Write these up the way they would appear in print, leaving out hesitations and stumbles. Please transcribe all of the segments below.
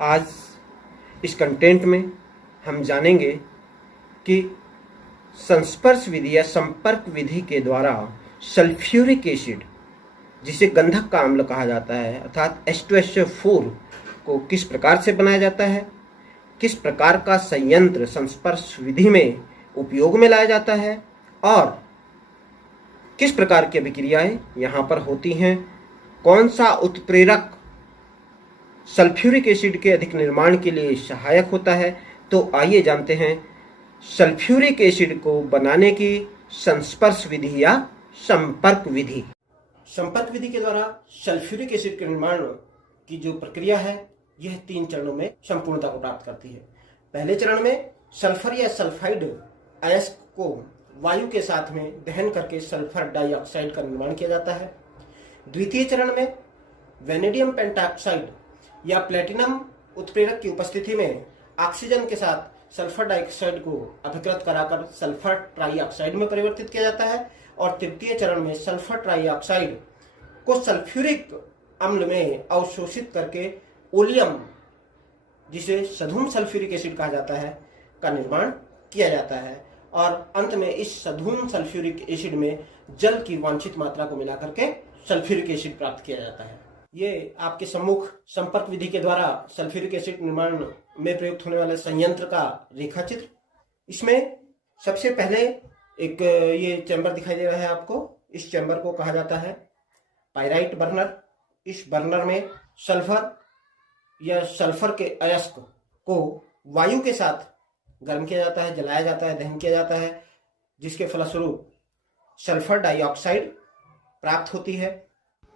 आज इस कंटेंट में हम जानेंगे कि संस्पर्श विधि या संपर्क विधि के द्वारा सल्फ्यूरिक एसिड, जिसे गंधक का अम्ल कहा जाता है, अर्थात H2SO4 को किस प्रकार से बनाया जाता है, किस प्रकार का संयंत्र संस्पर्श विधि में उपयोग में लाया जाता है और किस प्रकार की अभिक्रियाएं यहाँ पर होती हैं, कौन सा उत्प्रेरक सल्फ्यूरिक एसिड के अधिक निर्माण के लिए सहायक होता है। तो आइए जानते हैं सल्फ्यूरिक एसिड को बनाने की संस्पर्श विधि या संपर्क विधि। संपर्क विधि के द्वारा सल्फ्यूरिक एसिड के निर्माण की जो प्रक्रिया है यह 3 चरणों में संपूर्णता को प्राप्त करती है। पहले चरण में सल्फर या सल्फाइड अयस्क को वायु के साथ में दहन करके सल्फर डाइऑक्साइड का निर्माण किया जाता है। द्वितीय चरण में वेनेडियम पेंटाऑक्साइड या प्लेटिनम उत्प्रेरक की उपस्थिति में ऑक्सीजन के साथ सल्फर डाइऑक्साइड को अभिकृत कराकर सल्फर ट्राइऑक्साइड में परिवर्तित किया जाता है। और तृतीय चरण में सल्फर ट्राइऑक्साइड को सल्फ्यूरिक अम्ल में अवशोषित करके ओलियम, जिसे सधूम सल्फ्यूरिक एसिड कहा जाता है, का निर्माण किया जाता है। और अंत में इस सधूम सल्फ्यूरिक एसिड में जल की वांछित मात्रा को मिलाकर के सल्फ्यूरिक एसिड प्राप्त किया जाता है। ये आपके सम्मुख संपर्क विधि के द्वारा सल्फ्यूरिक एसिड निर्माण में प्रयुक्त होने वाले संयंत्र का रेखा चित्र। इसमें सबसे पहले एक ये चैम्बर दिखाई दे रहा है आपको। इस चैम्बर को कहा जाता है पाइराइट बर्नर। इस बर्नर में सल्फर या सल्फर के अयस्क को वायु के साथ गर्म किया जाता है, जलाया जाता है, दहन किया जाता है, जिसके फलस्वरूप सल्फर डाइऑक्साइड प्राप्त होती है।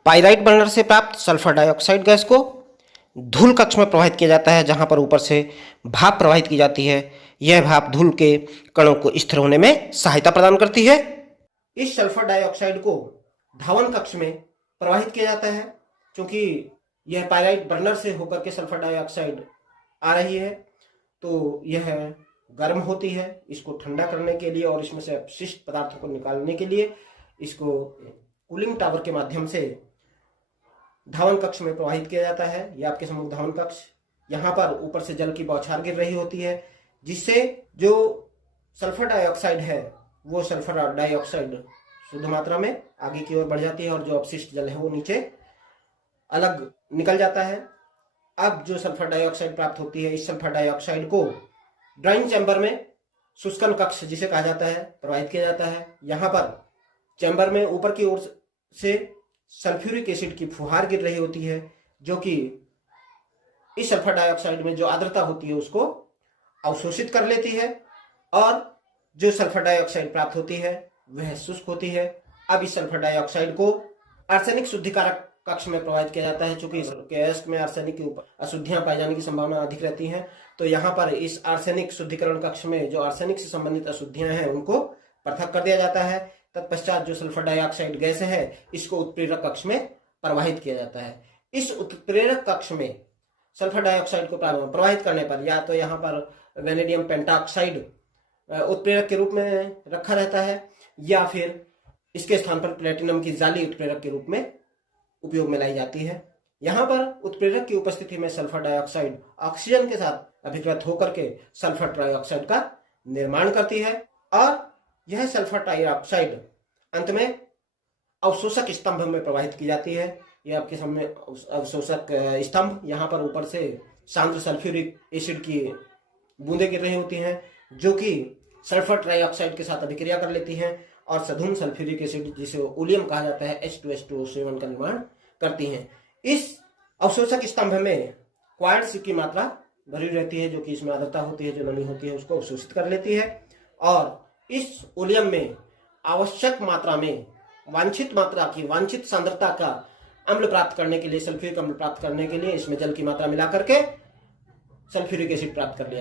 पाइराइट बर्नर से प्राप्त सल्फर डाइऑक्साइड गैस को धूल कक्ष में प्रवाहित किया जाता है, जहां पर ऊपर से भाप प्रवाहित की जाती है। यह भाप धूल के कणों को स्थिर होने में सहायता प्रदान करती है। इस सल्फर डाइऑक्साइड को धावन कक्ष में प्रवाहित किया जाता है। क्योंकि यह पाइराइट बर्नर से होकर के सल्फर डाइऑक्साइड आ रही है, तो यह गर्म होती है। इसको ठंडा करने के लिए और इसमें से अपशिष्ट पदार्थों को निकालने के लिए इसको कूलिंग टावर के माध्यम से धावन कक्ष में प्रवाहित किया जाता है। यह आपके सम्मुख धावन कक्ष। यहाँ पर ऊपर से जल की बौछार गिर रही होती है, जिससे जो सल्फर डाइऑक्साइड है वो सल्फर डाइऑक्साइड शुद्ध मात्रा में आगे की ओर बढ़ जाती है और जो अपशिष्ट जल है वो नीचे अलग निकल जाता है। अब जो सल्फर डाइऑक्साइड प्राप्त होती है, इस सल्फर डाइऑक्साइड को ड्राइंग चैम्बर में शुष्कन कक्ष जिसे कहा जाता है प्रवाहित किया जाता है। यहाँ पर चैम्बर में ऊपर की ओर से सल्फ्यूरिक एसिड की फुहार गिर रही होती है, जो कि इस सल्फर डाइऑक्साइड में जो आर्द्रता होती है उसको अवशोषित कर लेती है और जो सल्फर डाइऑक्साइड प्राप्त होती है वह शुष्क होती है। अब इस सल्फर डाइऑक्साइड को आर्सेनिक शुद्धिकारक कक्ष में प्रवाहित किया जाता है। चूंकि गैस में आर्सेनिक की अशुद्धियां पाए जाने की संभावना अधिक रहती है, तो यहाँ पर इस आर्सेनिक शुद्धिकरण कक्ष में जो आर्सेनिक से संबंधित अशुद्धियां हैं उनको पृथक कर दिया जाता है। तत्पश्चात जो सल्फर डाइऑक्साइड गैस है इसको उत्प्रेरक कक्ष में प्रवाहित किया जाता है। इस उत्प्रेरक कक्ष में सल्फर डाइऑक्साइड को प्रवाहित करने पर या तो यहाँ पर वेनेडियम पेंटाऑक्साइड उत्प्रेरक के रूप में रखा रहता है, या फिर इसके स्थान पर प्लेटिनम की जाली उत्प्रेरक के रूप में उपयोग में लाई जाती है। यहाँ पर उत्प्रेरक की उपस्थिति में सल्फर डाइऑक्साइड ऑक्सीजन के साथ अभिकृत होकर के सल्फर ट्राइऑक्साइड का निर्माण करती है और यह सल्फर ट्राइऑक्साइड अंत में अवशोषक स्तंभ में प्रवाहित की जाती है। यह आपके सामने अवशोषक स्तंभ। यहाँ पर ऊपर से सांद्र सल्फ्यूरिक एसिड की बूंदें गिर रही होती हैं, जो कि सल्फर ट्राइऑक्साइड के साथ अभिक्रिया कर लेती हैं और सधूम सल्फ्यूरिक एसिड, जिसे ओलियम कहा जाता है, H2SO7 का निर्माण करती हैं। इस अवशोषक स्तंभ में क्वार्ट्ज की मात्रा भरी रहती है, जो कि इसमें आर्द्रता होती है, जो नमी होती है उसको अवशोषित कर लेती है। और इस ओलियम में आवश्यक मात्रा में वांछित मात्रा की वांछित सांद्रता का अम्ल प्राप्त करने के लिए, सल्फ्यूरिक अम्ल प्राप्त करने के लिए इसमें जल की मात्रा मिला करके सल्फ्यूरिक एसिड प्राप्त कर लिया